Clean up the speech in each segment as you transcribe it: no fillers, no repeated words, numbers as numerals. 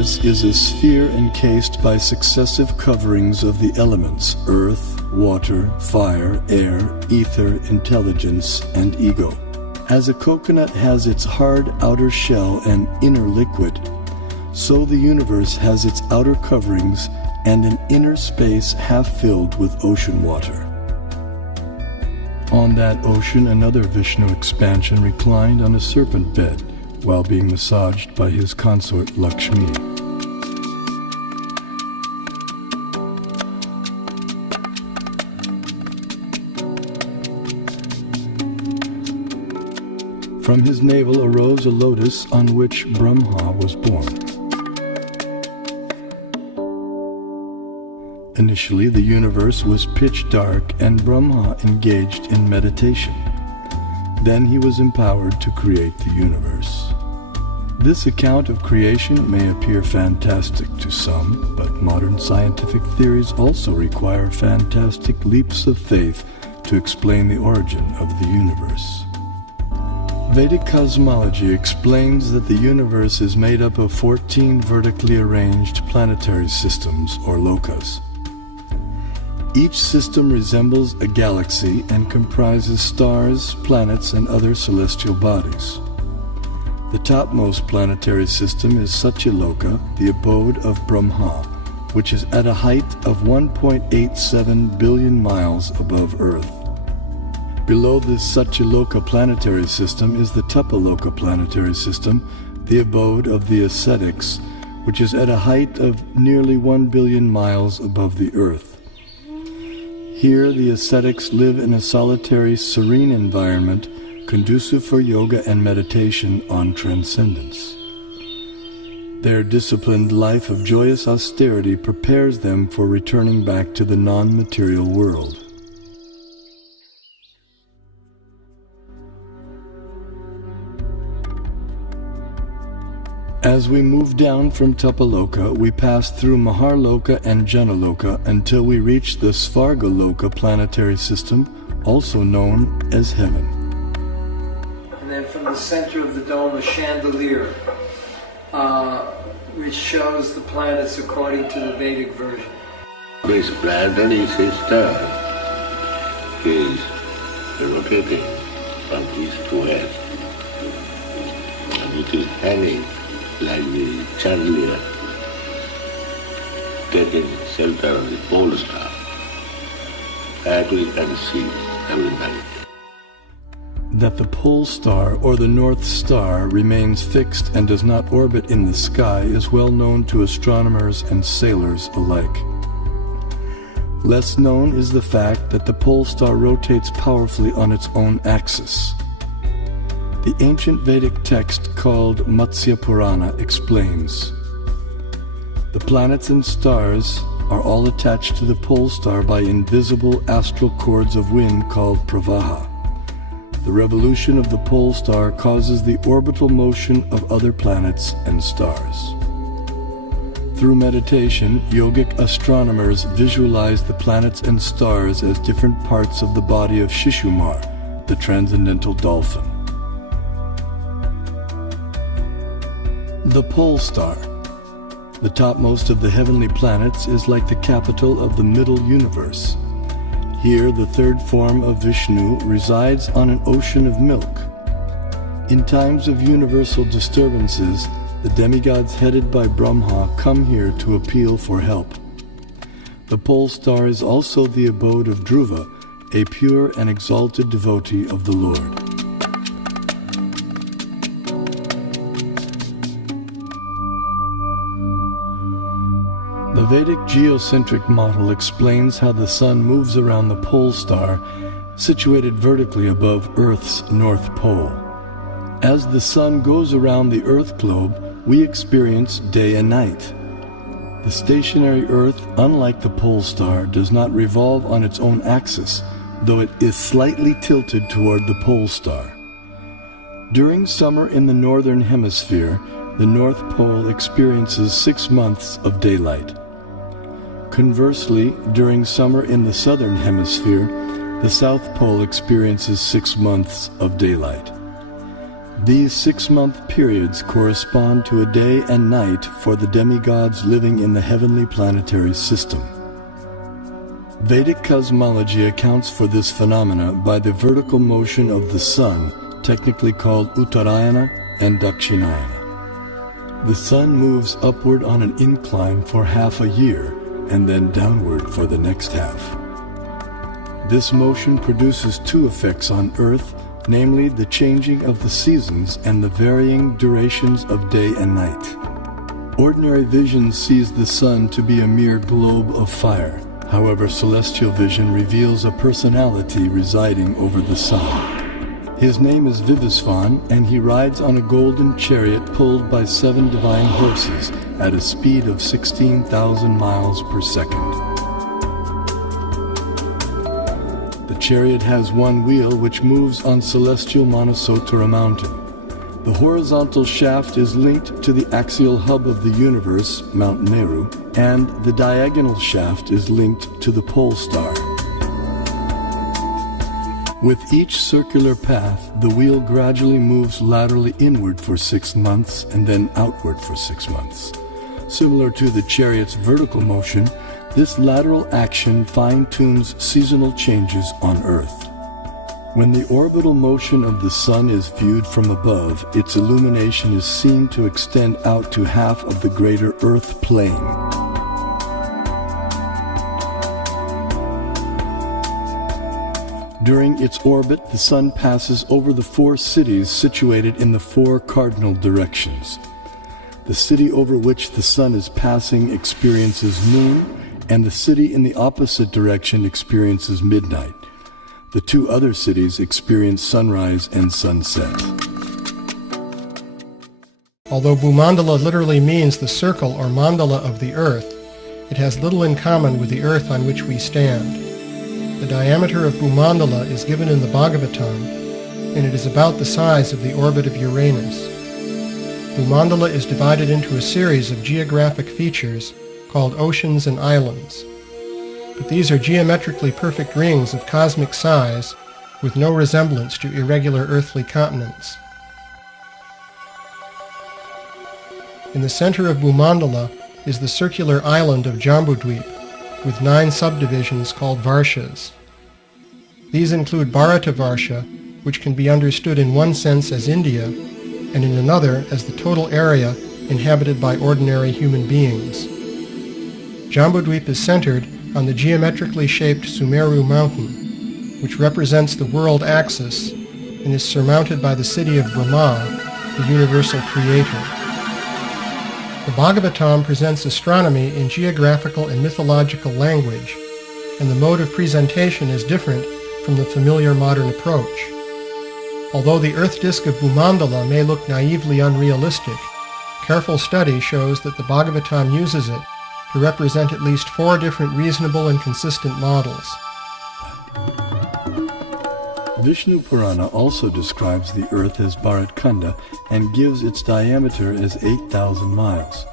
universe is a sphere encased by successive coverings of the elements earth, water, fire, air, ether, intelligence, and ego. As a coconut has its hard outer shell and inner liquid, so the universe has its outer coverings and an inner space half filled with ocean water. On that ocean, another Vishnu expansion reclined on a serpent bed while being massaged by his consort Lakshmi. From his navel arose a lotus on which Brahma was born. Initially, the universe was pitch dark and Brahma engaged in meditation. Then he was empowered to create the universe. This account of creation may appear fantastic to some, but modern scientific theories also require fantastic leaps of faith to explain the origin of the universe. Vedic cosmology explains that the universe is made up of 14 vertically arranged planetary systems, or lokas. Each system resembles a galaxy and comprises stars, planets, and other celestial bodies. The topmost planetary system is Satyaloka, the abode of Brahma, which is at a height of 1.87 billion miles above Earth. Below this Satyaloka planetary system is the Tapaloka planetary system, the abode of the ascetics, which is at a height of nearly 1 billion miles above the Earth. Here, the ascetics live in a solitary, serene environment conducive for yoga and meditation on transcendence. Their disciplined life of joyous austerity prepares them for returning back to the non-material world. As we move down from Tapaloka, we pass through Maharloka and Janaloka until we reach the Svargaloka planetary system, also known as heaven. And then from the center of the dome, a chandelier, which shows the planets according to the Vedic version. This planet is a star, is rotating from east to west, and it is hanging like the chandelier, taking shelter of the pole star. That we can see every night. That the pole star or the North Star remains fixed and does not orbit in the sky is well known to astronomers and sailors alike. Less known is the fact that the pole star rotates powerfully on its own axis. The ancient Vedic text called Matsya Purana explains, the planets and stars are all attached to the pole star by invisible astral cords of wind called pravaha. The revolution of the pole star causes the orbital motion of other planets and stars. Through meditation, yogic astronomers visualize the planets and stars as different parts of the body of Shishumar, the transcendental dolphin. The pole star, the topmost of the heavenly planets, is like the capital of the middle universe. Here, the third form of Vishnu resides on an ocean of milk. In times of universal disturbances, the demigods headed by Brahma come here to appeal for help. The pole star is also the abode of Dhruva, a pure and exalted devotee of the Lord. The Vedic geocentric model explains how the sun moves around the pole star, situated vertically above Earth's north pole. As the sun goes around the Earth globe, we experience day and night. The stationary Earth, unlike the pole star, does not revolve on its own axis, though it is slightly tilted toward the pole star. During summer in the northern hemisphere, the North Pole experiences 6 months of daylight. Conversely, during summer in the southern hemisphere, the South Pole experiences 6 months of daylight. These 6-month periods correspond to a day and night for the demigods living in the heavenly planetary system. Vedic cosmology accounts for this phenomena by the vertical motion of the sun, technically called Uttarayana and Dakshinayana. The sun moves upward on an incline for half a year and then downward for the next half. This motion produces two effects on Earth, namely the changing of the seasons and the varying durations of day and night. Ordinary vision sees the sun to be a mere globe of fire. However, celestial vision reveals a personality residing over the sun. His name is Vivasvan, and he rides on a golden chariot pulled by 7 divine horses at a speed of 16,000 miles per second. The chariot has one wheel which moves on celestial Manasottara mountain. The horizontal shaft is linked to the axial hub of the universe, Mount Meru, and the diagonal shaft is linked to the pole star. With each circular path, the wheel gradually moves laterally inward for 6 months and then outward for 6 months. Similar to the chariot's vertical motion, this lateral action fine-tunes seasonal changes on Earth. When the orbital motion of the sun is viewed from above, its illumination is seen to extend out to half of the greater Earth plane. During its orbit, the sun passes over the 4 cities situated in the 4 cardinal directions. The city over which the sun is passing experiences noon, and the city in the opposite direction experiences midnight. The 2 other cities experience sunrise and sunset. Although Bhumandala literally means the circle or mandala of the earth, it has little in common with the earth on which we stand. The diameter of Bhumandala is given in the Bhagavatam, and it is about the size of the orbit of Uranus. Bhumandala is divided into a series of geographic features called oceans and islands. But these are geometrically perfect rings of cosmic size with no resemblance to irregular earthly continents. In the center of Bhumandala is the circular island of Jambudvip, with 9 subdivisions called Varshas. These include Bharatavarsha, which can be understood in one sense as India, and in another as the total area inhabited by ordinary human beings. Jambudvip is centered on the geometrically shaped Sumeru mountain, which represents the world axis and is surmounted by the city of Brahma, the universal creator. The Bhagavatam presents astronomy in geographical and mythological language, and the mode of presentation is different from the familiar modern approach. Although the earth disk of Bhumandala may look naively unrealistic, careful study shows that the Bhagavatam uses it to represent at least 4 different reasonable and consistent models. Vishnu Purana also describes the earth as Bharatkanda and gives its diameter as 8,000 miles.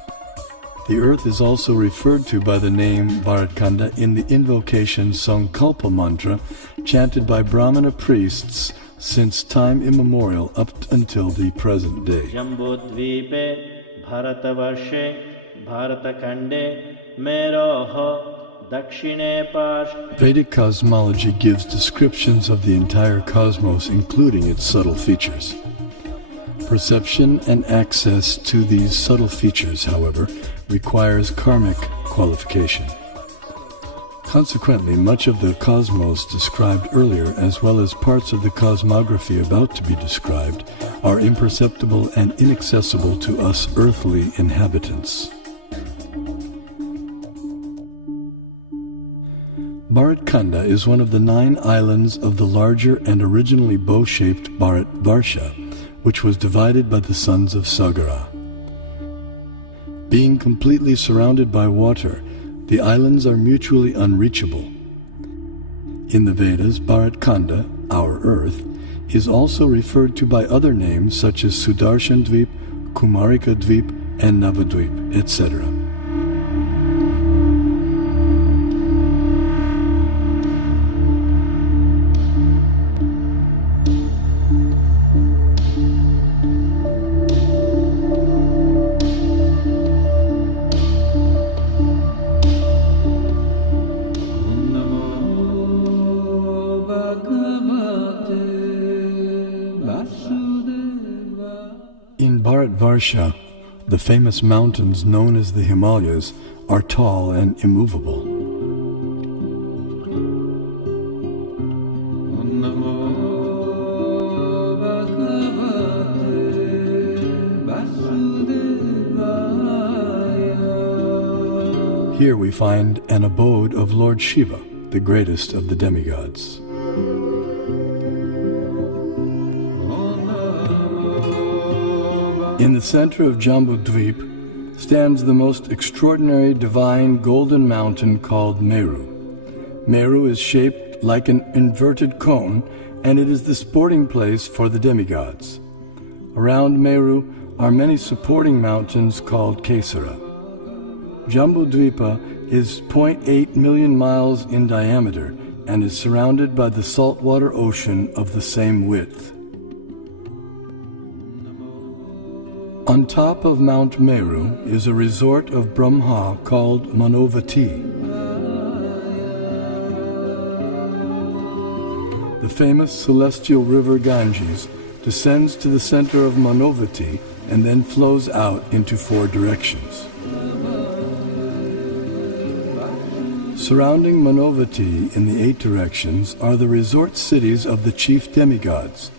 The earth is also referred to by the name Bharatkanda in the invocation Sankalpa mantra chanted by Brahmana priests since time immemorial up until the present day. Jambudvipe Bharatavarshe Bharatakande Meroho Dakshine Pash. Vedic cosmology gives descriptions of the entire cosmos, including its subtle features. Perception and access to these subtle features, however, requires karmic qualification. Consequently, much of the cosmos described earlier, as well as parts of the cosmography about to be described, are imperceptible and inaccessible to us earthly inhabitants. Bharatkanda is one of the 9 islands of the larger and originally bow-shaped Bharatvarsha, which was divided by the sons of Sagara. Being completely surrounded by water, the islands are mutually unreachable. In the Vedas, Bharatkanda, our earth, is also referred to by other names such as Sudarshan Dvip, Kumarika Dvip, and Navadvip, etc. Varsha, the famous mountains known as the Himalayas are tall and immovable. Here we find an abode of Lord Shiva, the greatest of the demigods. In the center of Jambudvip stands the most extraordinary divine golden mountain called Meru. Meru is shaped like an inverted cone, and it is the sporting place for the demigods. Around Meru are many supporting mountains called Kesara. Jambudvipa is 0.8 million miles in diameter and is surrounded by the saltwater ocean of the same width. On top of Mount Meru is a resort of Brahma called Manavati. The famous celestial river Ganges descends to the center of Manavati and then flows out into 4 directions. Surrounding Manavati in the 8 directions are the resort cities of the chief demigods.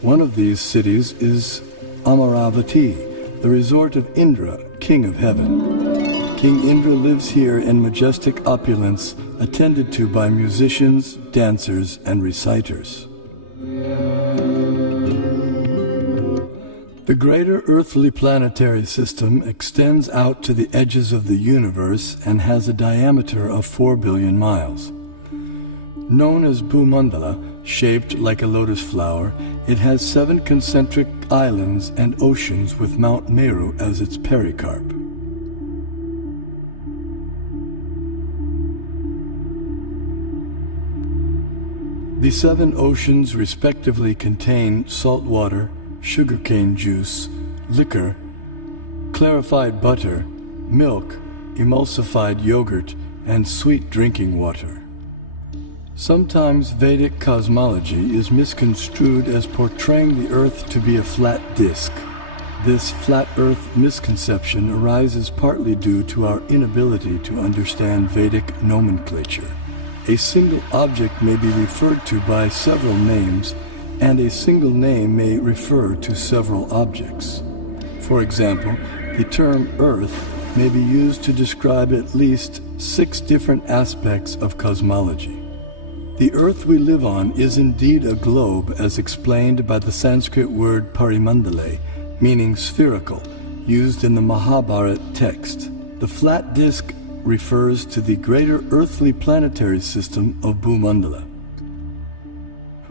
One of these cities is Amaravati, the resort of Indra, king of heaven. King Indra lives here in majestic opulence, attended to by musicians, dancers, and reciters. The greater earthly planetary system extends out to the edges of the universe and has a diameter of 4 billion miles. Known as Bhumandala, shaped like a lotus flower, it has 7 concentric islands and oceans with Mount Meru as its pericarp. The 7 oceans respectively contain salt water, sugarcane juice, liquor, clarified butter, milk, emulsified yogurt, and sweet drinking water. Sometimes Vedic cosmology is misconstrued as portraying the earth to be a flat disk. This flat earth misconception arises partly due to our inability to understand Vedic nomenclature. A single object may be referred to by several names, and a single name may refer to several objects. For example, the term Earth may be used to describe at least 6 different aspects of cosmology. The Earth we live on is indeed a globe, as explained by the Sanskrit word parimandale, meaning spherical, used in the Mahabharata text. The flat disk refers to the greater earthly planetary system of Bhumandala.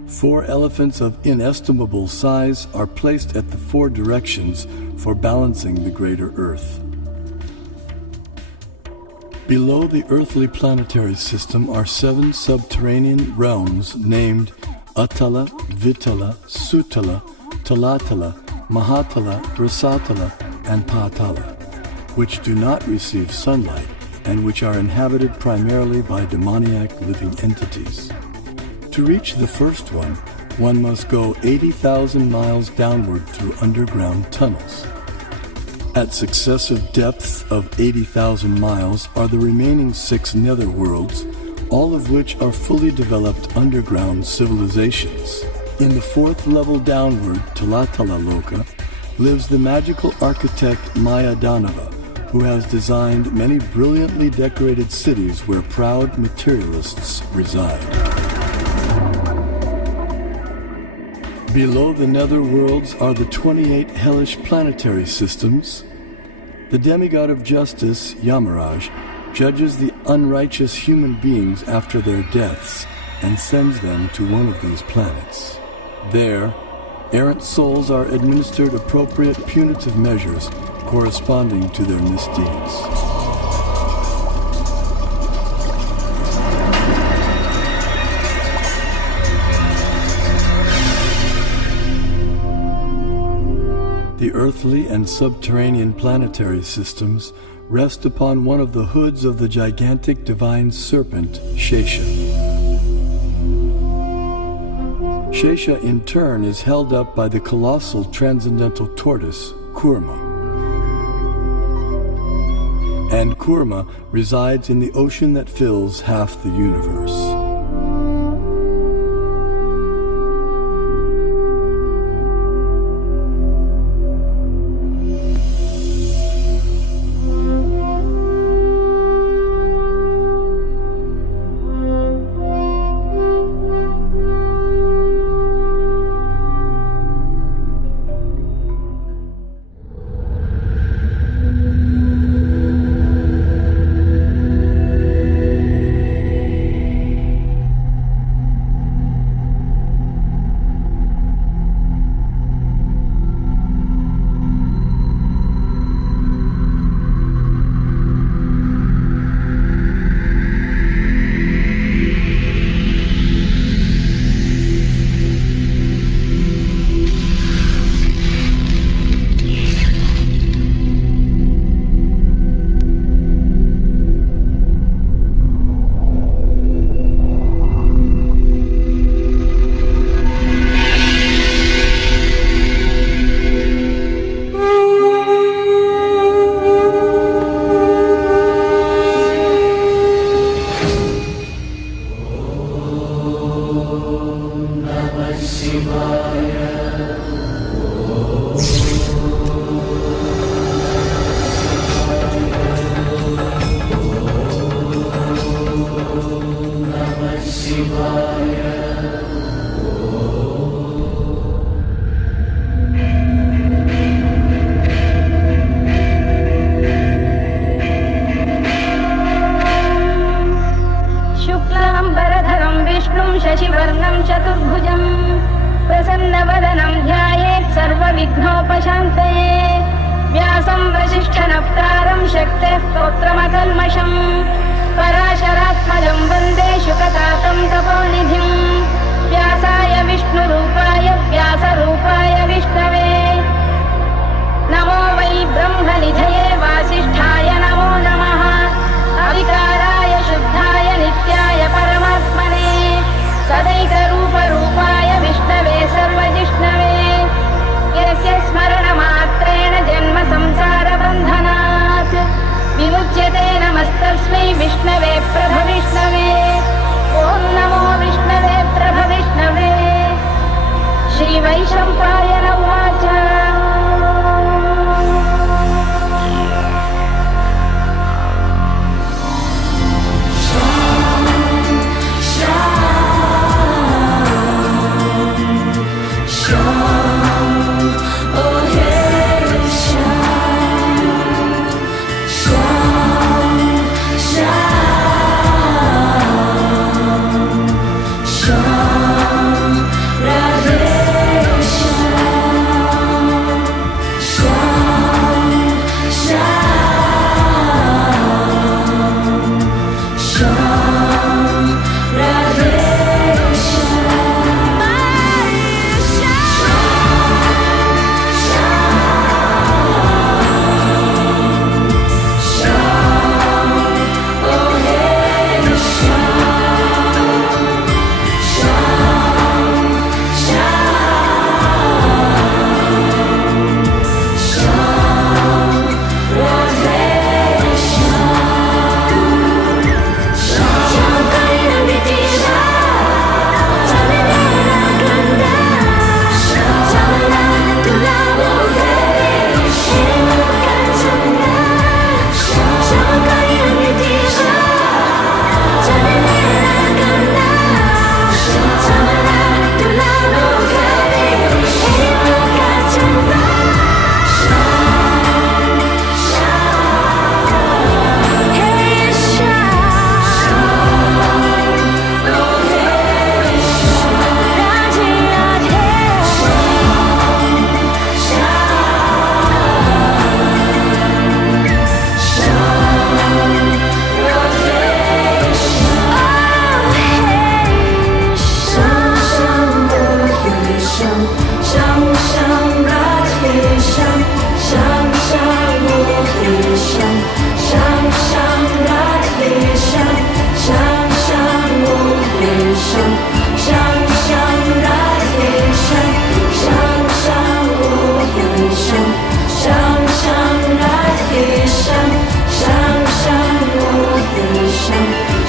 4 elephants of inestimable size are placed at the 4 directions for balancing the greater Earth. Below the earthly planetary system are 7 subterranean realms named Atala, Vitala, Sutala, Talatala, Mahatala, Rasatala, and Patala, which do not receive sunlight and which are inhabited primarily by demoniac living entities. To reach the first one must go 80,000 miles downward through underground tunnels. At successive depths of 80,000 miles are the remaining 6 netherworlds, all of which are fully developed underground civilizations. In the 4th level downward, Talatala Loka, lives the magical architect Maya Danava, who has designed many brilliantly decorated cities where proud materialists reside. Below the netherworlds are the 28 hellish planetary systems. The demigod of justice, Yamaraj, judges the unrighteous human beings after their deaths and sends them to one of these planets. There, errant souls are administered appropriate punitive measures corresponding to their misdeeds. The earthly and subterranean planetary systems rest upon one of the hoods of the gigantic divine serpent, Shesha. Shesha in turn is held up by the colossal transcendental tortoise, Kurma. and Kurma resides in the ocean that fills half the universe. शशिवर्णं चतुर्भुजं प्रसन्नवदनं ध्यायेत् सर्वविघ्नोपशान्तये व्यासं वसिष्ठनप्तारं शक्तेः पौत्रमकल्मषं पराशरात्मजं वन्दे शुकतातं तपोनिधिं व्यासाय विष्णुरूपाय व्यासरूपाय विष्णवे नमो वै ब्रह्मनिधये वासिष्ठाय नमो नमः अविकाराय शुद्धाय नित्याय परमात्मने सदैकरूपरूपाय विष्णवे सर्वजिष्णवे यस्य स्मरणमात्रेण जन्म संसारबन्धनात् विमुच्यते नमस्तस्मै विष्णवे प्रभविष्णवे ॐ नमो विष्णवे प्रभविष्णवे श्रीवैशम्पायन उवाच Shanti.